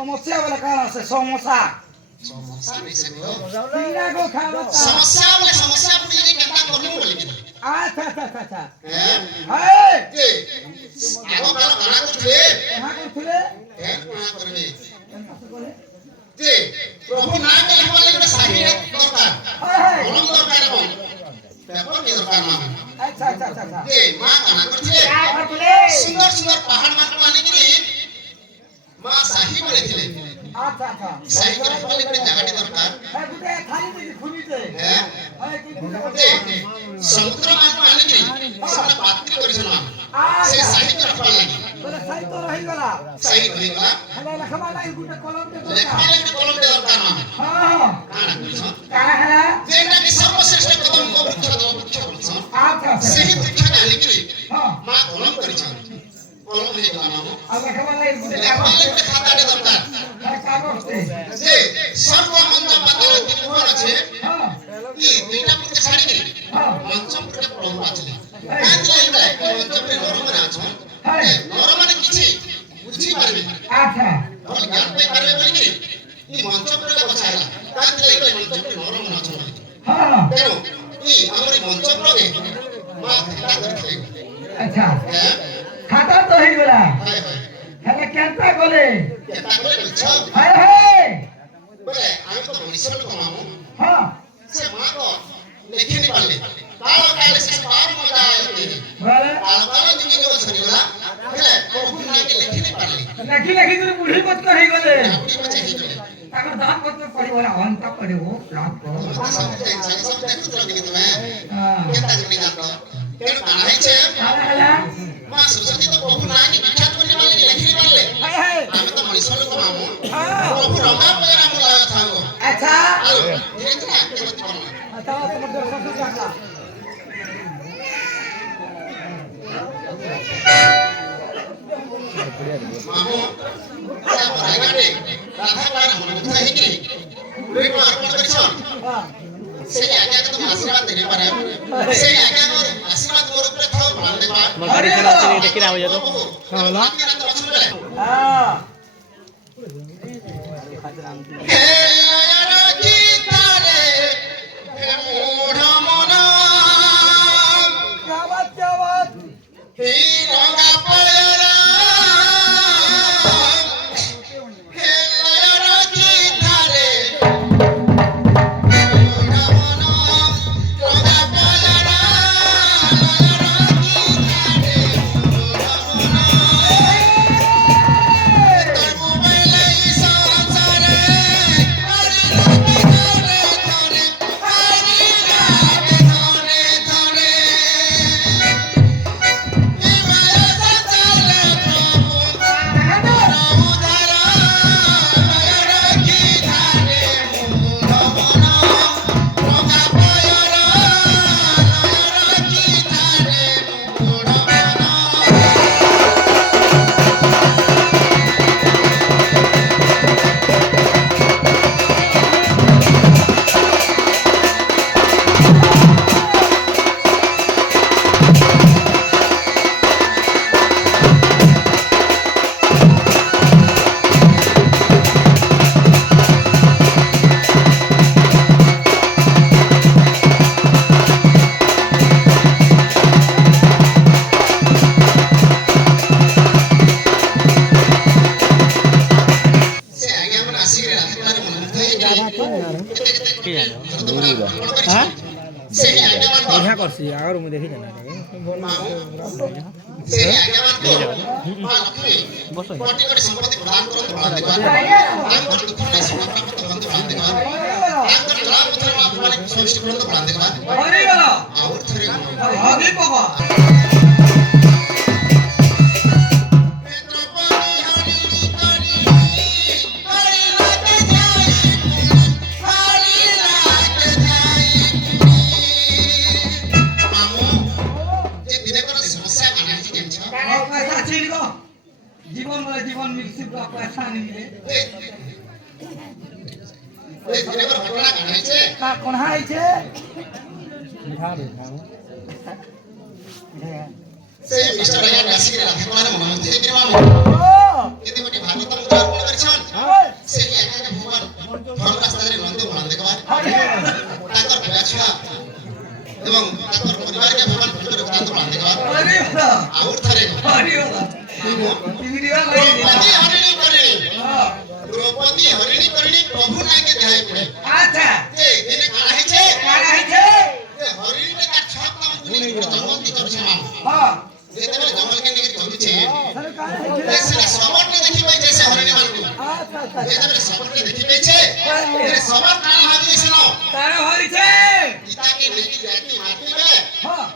সমস্যা বলে কার আছে সমস্যা সমস্যা নিছে গো তিনা গো খাওয়া সমস্যা আপনি যে কেটা করবো বলি কি আচ্ছা আচ্ছা আচ্ছা হ্যাঁ এই যে আগো কাল কানা করতে কাহা করছিলে হ্যাঁ কানা করবে যে প্রভু নাম লিখবা লাগবে সাহি দরকার কলম দরকার এবং পেপার কি দরকার না আচ্ছা আচ্ছা আচ্ছা যে মা কানা করছিলে সুন্দর সুন্দর পাহাড় মাত্র আনি কি মা সাহি বলেছিলে আচ্ছা আচ্ছা সাহি করে বলে করে জায়গাটি দরকার হ্যাঁ গুটে খালি দিদি খুনিতে হ্যাঁ হ্যাঁ কি যে সমুদ্র মাত্র আনি কি সেটা পাত্রী করেছিল সে সাহি করে লাগি বলে সাই তো রহি গলা সাহি হয়ে গেল হলে লেখা নাই গুটে কলম দে লেখা লাগবে কলম দে দরকার না হ্যাঁ কানা কইছ কাহা হলা যেটা কি সর্বশ্রেষ্ঠ কদম বৃক্ষ বলছ আচ্ছা সেই বৃক্ষটা আনি কি হ্যাঁ মা কলম করেছ কলম হয়ে গেল না আর লেখা নাই গুটে লেখা কাগজ লাগবে খাতাটা দরকার কাগজ দে যে সর্বমঞ্চ পাতার উপর আছে হ্যাঁ কি দুইটা পুরো ছাড়ি কি হ্যাঁ মঞ্চ পুরো প্রভু আছে কাজ লাগবে মঞ্চ পুরো নরম আছে হ্যাঁ নরম মানে কিছু বুঝি পারবে আচ্ছা বল জ্ঞান পাই পারবে বলি কি এই মঞ্চ পুরো বসাইলা কাজ লাগবে মঞ্চ পুরো নরম আছে হ্যাঁ কেন এই আমার এই মঞ্চ পুরোকে মা খাতা করতে আচ্ছা হ্যাঁ খাতা তো হই গলা হয় হয় হলে কেনটা গলে কেতা করে বলছ হায় হায় বলে আমি তো মরিসল কমামু হ্যাঁ সে মা তো লিখে নি পারলে কাল কাল সে পার মজা আইতে বলে কাল কাল দিকে গো সরিলা বলে বহু নাকি লিখে নি পারলে লেখি লেখি করে বুড়ি পত্র হই গলে আপনি বাঁচা হই গেলে তাকে দান পত্র পড়িব না অন্ত পড়িব লাভ করো সব দেখো তো দিকে তুমি হ্যাঁ কেতা করি জানো কেন কানাইছে হালা হালা মা সরস্বতী তো বহু নাকি বিখ্যাত করতে পারলে লিখে নি পারলে হায় হায় আমি তো মরিসল কমামু হ্যাঁ বহু রঙা পয়রা মুলা থাকো আচ্ছা আর ধীরে ধীরে আগে করতে পারো আচ্ছা তোমার দর্শক জানা মামু আমার রাগাটে রাধা কার মনে থাকে কি তুই তো আর কোন করিছ হ্যাঁ সেই আগে তো আশীর্বাদ দিনে পারে সেই আগে আশীর্বাদ মোর উপরে থাও বলান দেবা গাড়ি চালাতে দেখি না হয়ে যেত হলো হ্যাঁ হে রাখি তারে হে মোড় মনা যাওয়াত যাওয়াত হে রঙা পয়রা হে রাখি তারে হ্যাঁ বঢ়িয়া করছি আগর মু দেখি জানা হরি গেল আগে বাবা জীবন বলে জীবন মৃত্যু পয়সা নিলে কোন হাইছে সেই মিস্টার রায়া রাশি রাখা মনে হচ্ছে কি মামু ও যদি বটি ভাগবত মুদ্রা কোন করিছন ও আচ্ছা এ তুমি সপটকে দেখি পেয়েছে এর সবার কান ভাবি শোনো তারা হইছে পিতাকে দেখি যাইতে মারতে বলে হ্যাঁ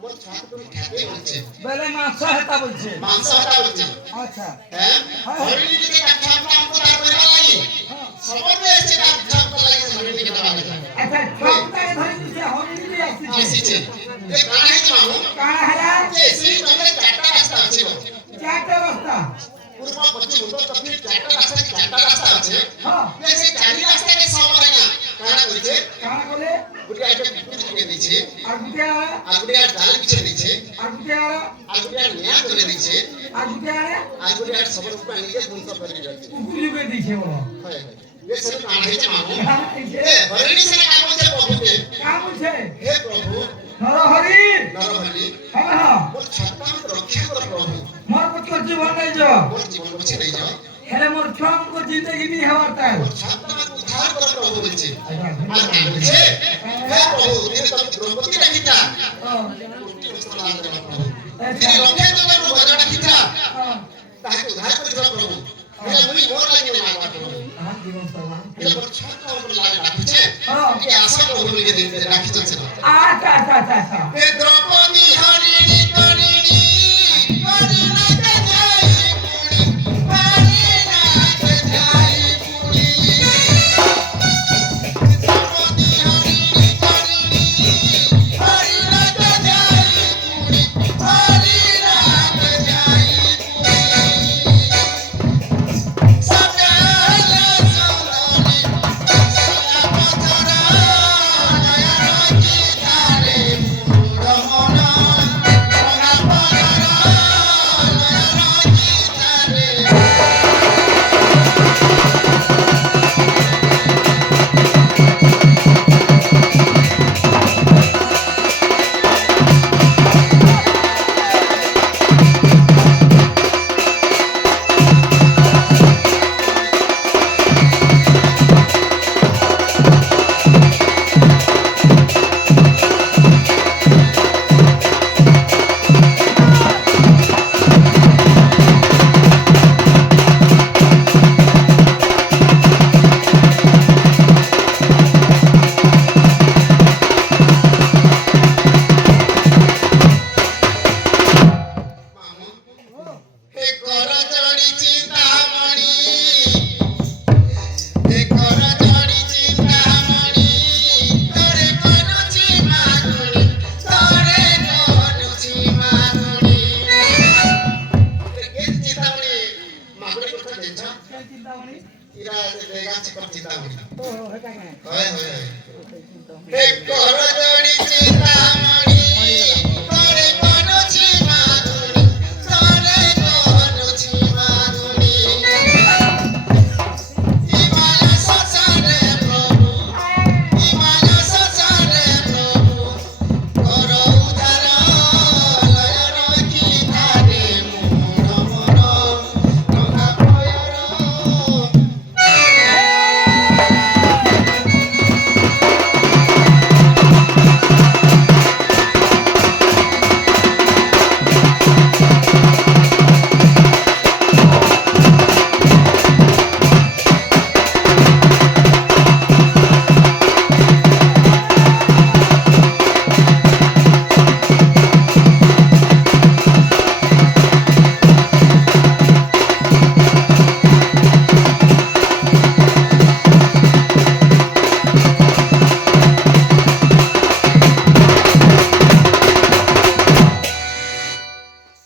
মোর ছাত্র তুমি খেতে বলছে বেলে মাছ হেতা বলছে মাংস হটা বলছে আচ্ছা হ্যাঁ হরিণী দিকে কাঠাম কাম করা করিবা লাগি সপটে এসে কাঠাম করা লাগি হরিণী দিকে দেওয়া লাগে আচ্ছা সবটাই ধরে দিছে হরিণী দিয়ে আসছে আসিছে এ কানা হইছে মামু কাଣା হেলা যে সেই তোমাদের চারটা রাস্তা আছে চারটা রাস্তা পূর্ব পশ্চিম উত্তর দক্ষিণ চারটা রাস্তা আছে হ্যাঁ যে সেই চারি রাস্তাকে সমারে না কানা কইছে কাଣା করে গুটি আইটা বিপুল ঢুকে দিয়েছে আর গুটিয়া আর গুটি আর জাল বিছে দিয়েছে আর গুটিয়া আর গুটি আর নিয়া করে দিয়েছে আর গুটিয়া আর গুটি আর সবার উপর নিজে ধুনস করে দিয়েছে কুকুলি করে দিছে বলো হয় ये सब कान है मामू এইছে ए हरिणी से काम होते प्रभु के কা বলছে हे प्रभु নরহরি नरहरि হ্যাঁ হ্যাঁ मोर छाता रक्षा कर प्रभु মোর পুত্র জীবন নাই যাও मोर जीवन बचे नहीं जाओ হেলে মোর ছুয়াঙ্কো জিন্দগি নি হওয়ার তাই मोर छाता उद्धार कर प्रभु बचे আচ্ছা আর কান বলছে हे प्रभु तेरे तब द्रौपदी रखिता হ্যাঁ तेरे रखे तो मैं बजा रखिता হ্যাঁ ताके उद्धार कर दिया प्रभु मेरा मुई मोर लगे ना प्रभु আমার জীবন সর্বান मेरा मोर छाता ऊपर लागे राखिছে হ্যাঁ ये आशा प्रभु के दिन राखी चलছে আচ্ছা আচ্ছা আচ্ছা আচ্ছা हे द्रौपदी हरिणी करिणी करिणा जाई पुणी करिणा जाई पुणी द्रौपदी हरिणी करिणी करिणा जाई पुणी करिणा जाई पुणी सबला सुंदरी सला पथरा नया की तारे मुड़मना मना पथरा नया की तारे हे कर जड़ी चिंतामणि हे कर जड़ी चिंतामणि तोरे कनुची मागुणी तोरे कनुची मागुणी के चिंतामणि मागुणी कथा देछा চিন্তামণি इरा बेगा चिकन चिंतामणि ও হেটা কেন होय होय हे कर जड़ी चिंतामणि तोरे कनुची मागुणी तोरे कनुची मागुणी हिमालय ससारे प्रभु हिमालय ससारे प्रभु कर उद्धार लय रखी तारे मोर मन गंगा प्रयर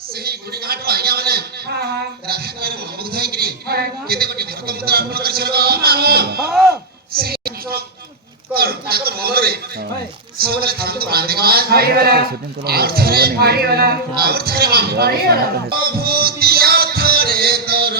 ସେହି ଗୁଡ଼ି ଘାଟ ଆଜ୍ଞା ମାନେ হ্যাঁ ରାଧା କାଳରେ ମନମୁଗ୍ଧ ହେଇକିରି হ্যাঁ କେତେ କୋଟି ଭକ୍ତ ମୁଦ୍ରା ଅର୍ପଣ କରିସାରିବ ମାମୁଁ হ্যাঁ ସେହି ତାଙ୍କର ମନରେ হয় ସବୁବେଳେ ଥାନ୍ତୁ ବାନ୍ଧିଗମାନ হারিবালা ଆଉ ଥରେ হারিবালা ଆଉ ଥରେ ମାମୁଁ হারিবালা ପ୍ରଭୁ ଦିଅ ଥରେ ତୋର